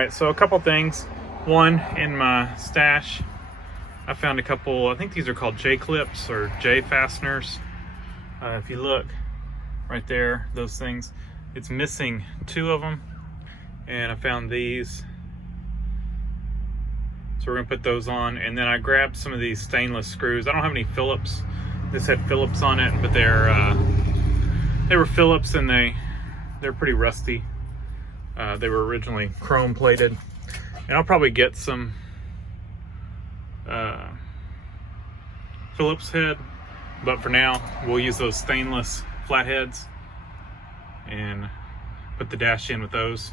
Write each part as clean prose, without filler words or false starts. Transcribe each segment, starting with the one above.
Alright, so a couple things. One, in my stash, I found a couple, I think these are called J-clips or J-fasteners. If you look right there, those things, it's missing two of them. And I found these. So we're gonna put those on. And then I grabbed some of these stainless screws. I don't have any Phillips. This had Phillips on it, but they were Phillips and they're pretty rusty. They were originally chrome plated. And I'll probably get some Phillips head, but for now we'll use those stainless flatheads and put the dash in with those.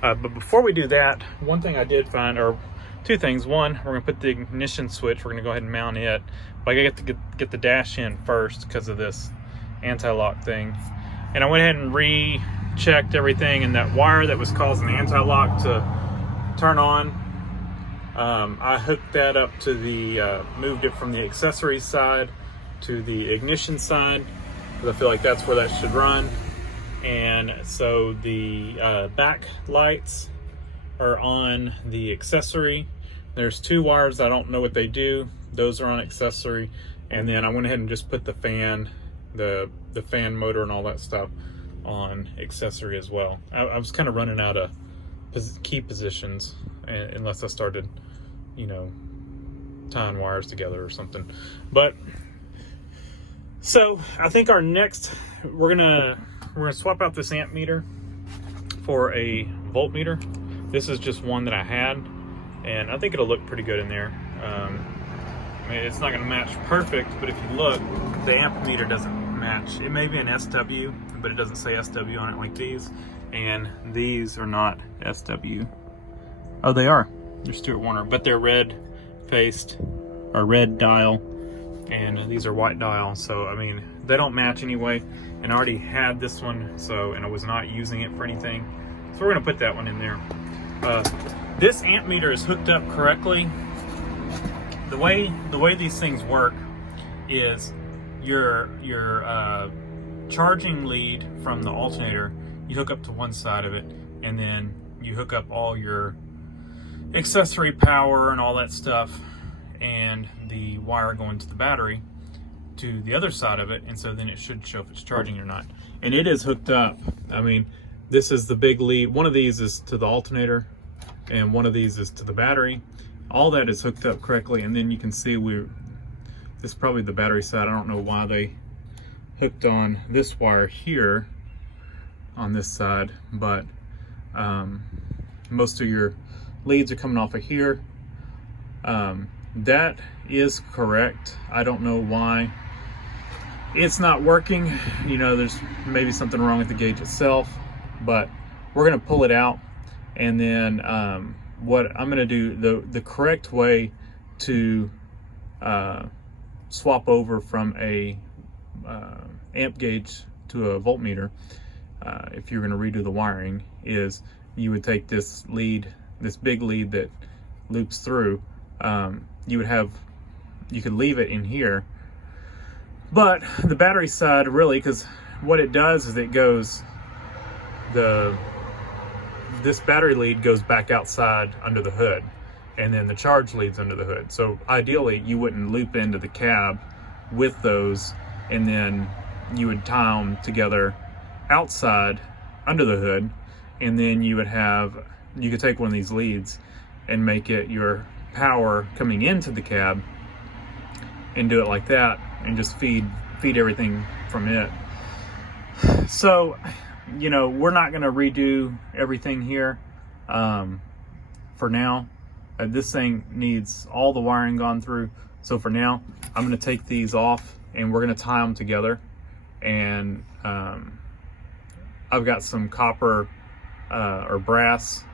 But before we do that, one thing I did find, or two things. One, we're gonna put the ignition switch, we're gonna go ahead and mount it, but I got to get the dash in first because of this anti-lock thing. And I went ahead and rechecked everything, and that wire that was causing the anti-lock to turn on, I hooked that up to the, moved it from the accessories side to the ignition side, because I feel like that's where that should run. And so the back lights are on the accessory. There's two wires, I don't know what they do. Those are on accessory. And then I went ahead and just put the fan, the fan motor and all that stuff on accessory as well. I was kind of running out of key positions unless I started, you know, tying wires together or something. But so I think our next, we're gonna swap out this amp meter for a voltmeter. This is just one that I had, and I think it'll look pretty good in there. I mean, it's not gonna match perfect, but if you look, the amp meter doesn't match. It may be an SW, but it doesn't say SW on it like these. And these are not SW. Oh, they are. They're Stuart Warner, but they're red faced or red dial, and these are white dial. So I mean, they don't match anyway. And I already had this one, so, and I was not using it for anything. So we're gonna put that one in there. This amp meter is hooked up correctly. The way these things work is your charging lead from the alternator, you hook up to one side of it, and then you hook up all your accessory power and all that stuff, and the wire going to the battery to the other side of it, and so then it should show if it's charging or not. And it is hooked up. I mean, this is the big lead. One of these is to the alternator, and one of these is to the battery. All that is hooked up correctly, and then you can see this is probably the battery side. I don't know why they hooked on this wire here on this side, but most of your leads are coming off of here. That is correct. I don't know why it's not working. You know, there's maybe something wrong with the gauge itself, but we're gonna pull it out, and then what I'm gonna do, the correct way to swap over from a amp gauge to a voltmeter, if you're going to redo the wiring, is you would take this lead, this big lead that loops through, you could leave it in here, but the battery side, really, because what it does is it goes, this battery lead goes back outside under the hood, and then the charge leads under the hood. So ideally you wouldn't loop into the cab with those, and then you would tie them together outside under the hood, and then you could take one of these leads and make it your power coming into the cab, and do it like that, and just feed everything from it. So, you know, we're not going to redo everything here for now. This thing needs all the wiring gone through. So for now, I'm going to take these off, and we're going to tie them together. And I've got some copper or brass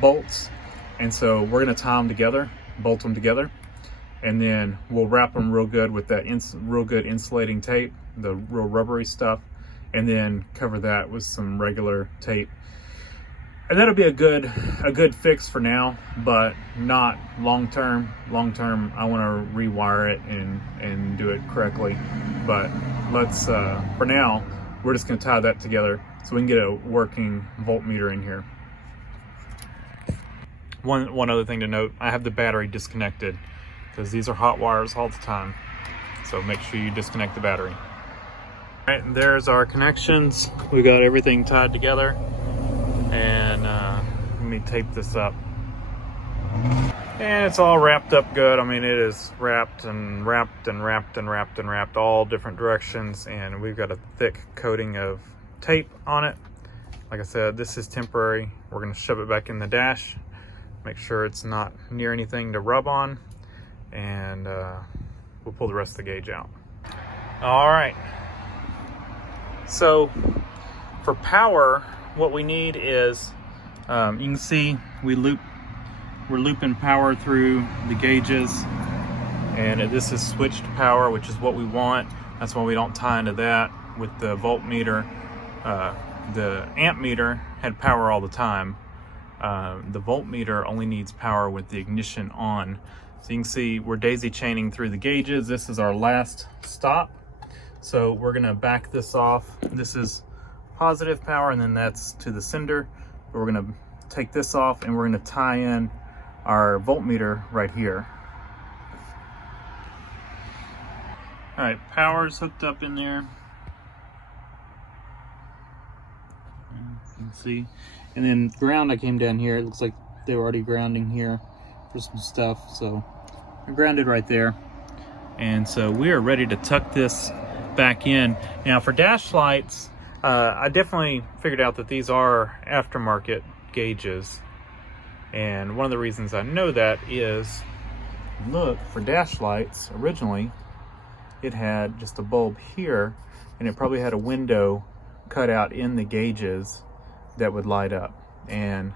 bolts, and so we're going to tie them together, bolt them together, and then we'll wrap them real good with that real good insulating tape, the real rubbery stuff, and then cover that with some regular tape. And that'll be a good fix for now, but not long term. Long term, I want to rewire it and do it correctly. But let's for now, we're just going to tie that together so we can get a working voltmeter in here. One other thing to note, I have the battery disconnected because these are hot wires all the time. So make sure you disconnect the battery. All right, and there's our connections. We got everything tied together. And let me tape this up. And it's all wrapped up good. I mean, it is wrapped and wrapped and wrapped and wrapped and wrapped all different directions. And we've got a thick coating of tape on it. Like I said, this is temporary. We're gonna shove it back in the dash. Make sure it's not near anything to rub on. And we'll pull the rest of the gauge out. All right. So for power, what we need is, you can see we're looping power through the gauges, and this is switched power, which is what we want. That's why we don't tie into that with the voltmeter. The amp meter had power all the time. The voltmeter only needs power with the ignition on. So you can see we're daisy chaining through the gauges. This is our last stop. So we're gonna back this off. This is positive power, and then that's to the sender. We're gonna take this off, and we're gonna tie in our voltmeter right here. All right, power's hooked up in there. You can see. And then ground, I came down here. It looks like they were already grounding here for some stuff. So I grounded right there. And so we are ready to tuck this back in. Now for dash lights, I definitely figured out that these are aftermarket gauges. And one of the reasons I know that is, look, for dash lights, originally, it had just a bulb here, and it probably had a window cut out in the gauges that would light up. And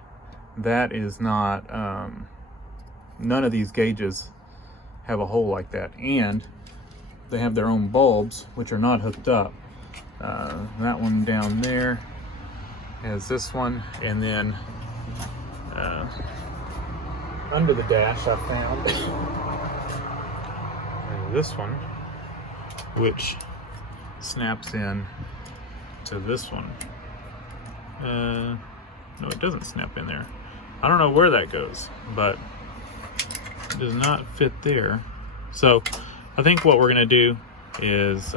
that is not, none of these gauges have a hole like that. And they have their own bulbs, which are not hooked up. That one down there has this one, and then under the dash I found this one, which snaps in to this one. No, it doesn't snap in there. I don't know where that goes, but it does not fit there. So I think what we're gonna do is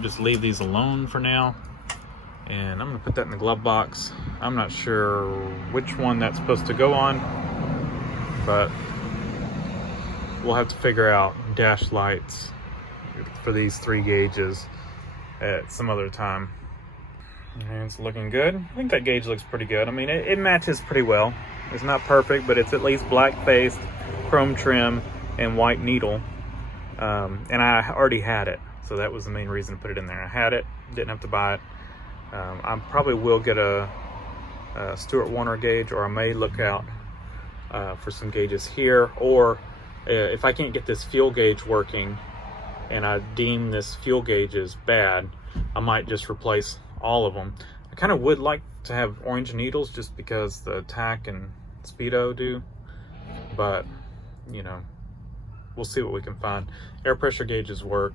just leave these alone for now, and I'm gonna put that in the glove box. I'm not sure which one that's supposed to go on, but we'll have to figure out dash lights for these 3 gauges at some other time. And it's looking good. I think that gauge looks pretty good. I mean, it matches pretty well. It's not perfect, but it's at least black faced, chrome trim, and white needle. And I already had it, so that was the main reason to put it in there. I had it, didn't have to buy it. I probably will get a Stuart Warner gauge, or I may look out for some gauges here, or if I can't get this fuel gauge working and I deem this fuel gauge is bad, I might just replace all of them. I kind of would like to have orange needles just because the TAC and Speedo do, but you know, we'll see what we can find. Air pressure gauges work.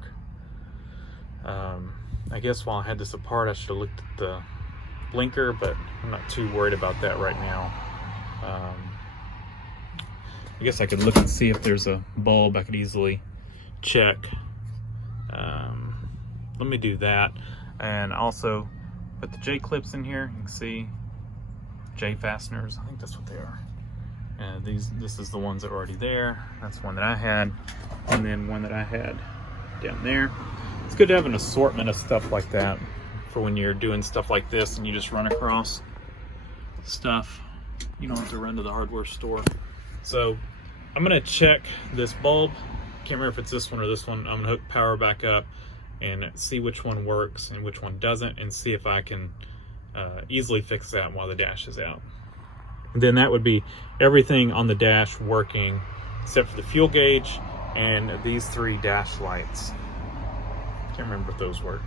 I guess while I had this apart, I should have looked at the blinker, but I'm not too worried about that right now. I guess I could look and see if there's a bulb I could easily check. Let me do that. And also put the J clips in here. You can see J fasteners. I think that's what they are. And this is the ones that are already there. That's one that I had, and then one that I had down there. It's good to have an assortment of stuff like that for when you're doing stuff like this and you just run across stuff. You don't have to run to the hardware store. So I'm gonna check this bulb. Can't remember if it's this one or this one. I'm gonna hook power back up and see which one works and which one doesn't, and see if I can easily fix that while the dash is out. Then that would be everything on the dash working except for the fuel gauge and these 3 dash lights. Can't remember if those work.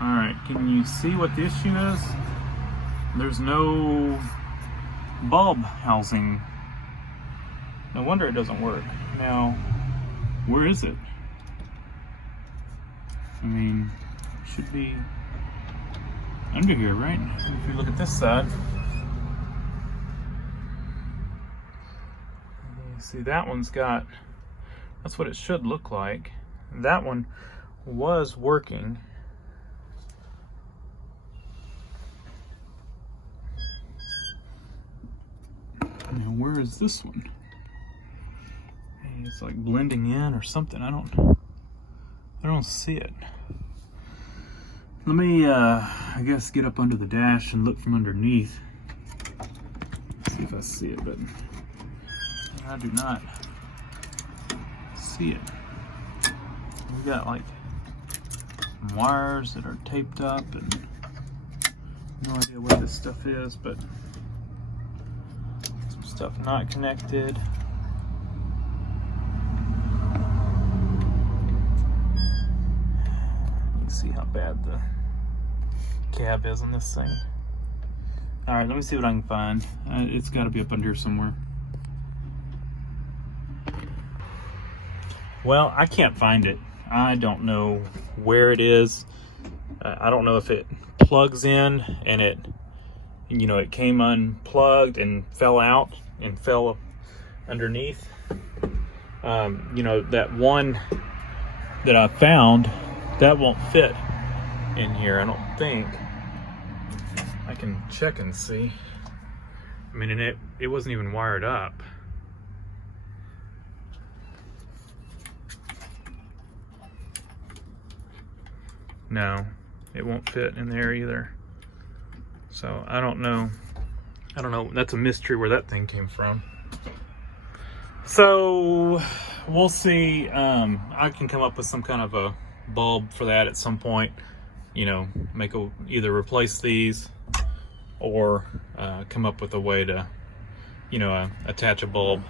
All right, can you see what the issue is? There's no bulb housing. No wonder it doesn't work. Now, where is it? I mean, it should be under here, right? If you look at this side, See, that one's got, that's what it should look like. That one was working. Now where is this one? Hey, it's like blending in or something. I don't see it. Let me I guess get up under the dash and look from underneath. See if I see it, but I do not see it. We got like some wires that are taped up and no idea what this stuff is, but some stuff not connected. You can see how bad the cab is on this thing. All right, let me see what I can find. It's got to be up under here somewhere. Well, I can't find it. I don't know where it is. I don't know if it plugs in and it, you know, it came unplugged and fell out and fell underneath. You know, that one that I found, that won't fit in here, I don't think. I can check and see. I mean, and it wasn't even wired up. No, it won't fit in there either. So I don't know. That's a mystery where that thing came from. So we'll see. I can come up with some kind of a bulb for that at some point. You know, either replace these or come up with a way to, you know, attach a bulb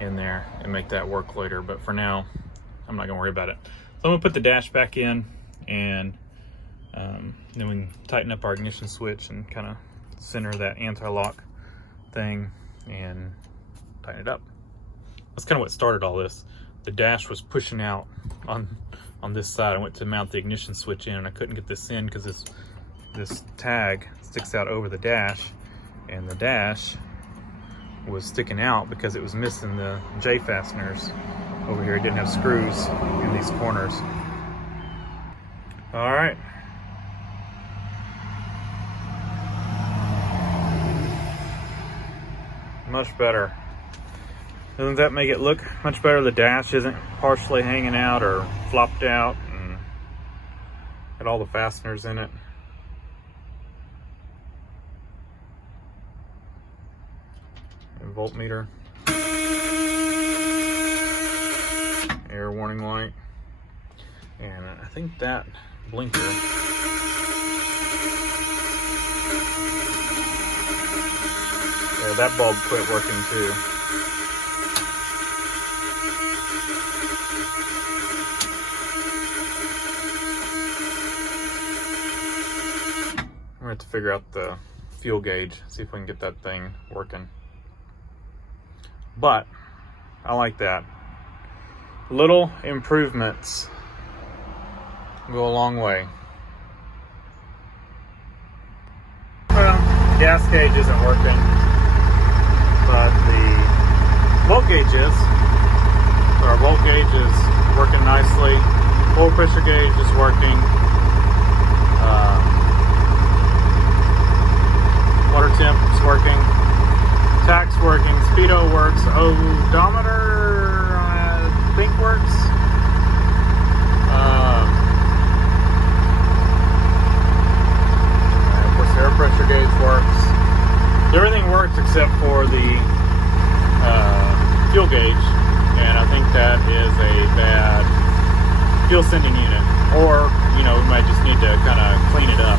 in there and make that work later. But for now, I'm not gonna worry about it. So I'm gonna put the dash back in, and then we can tighten up our ignition switch and kind of center that anti-lock thing and tighten it up. That's kind of what started all this. The dash was pushing out on this side. I went to mount the ignition switch in and I couldn't get this in because this tag sticks out over the dash, and the dash was sticking out because it was missing the J fasteners over here. It didn't have screws in these corners. All right. Much better. Doesn't that make it look much better? The dash isn't partially hanging out or flopped out, and got all the fasteners in it. And voltmeter. Air warning light. And I think that blinker. Yeah, that bulb quit working too. We're gonna have to figure out the fuel gauge, see if we can get that thing working. But I like that. Little improvements go a long way. Well, gas gauge isn't working, but the volt gauge is. So our volt gauge is working nicely. Oil pressure gauge is working. Water temp is working. Tach's working. Speedo works. Odometer, I think, works. Of course, the air pressure gauge works. Everything works except for the fuel gauge, and I think that is a bad fuel sending unit. Or, you know, we might just need to kind of clean it up.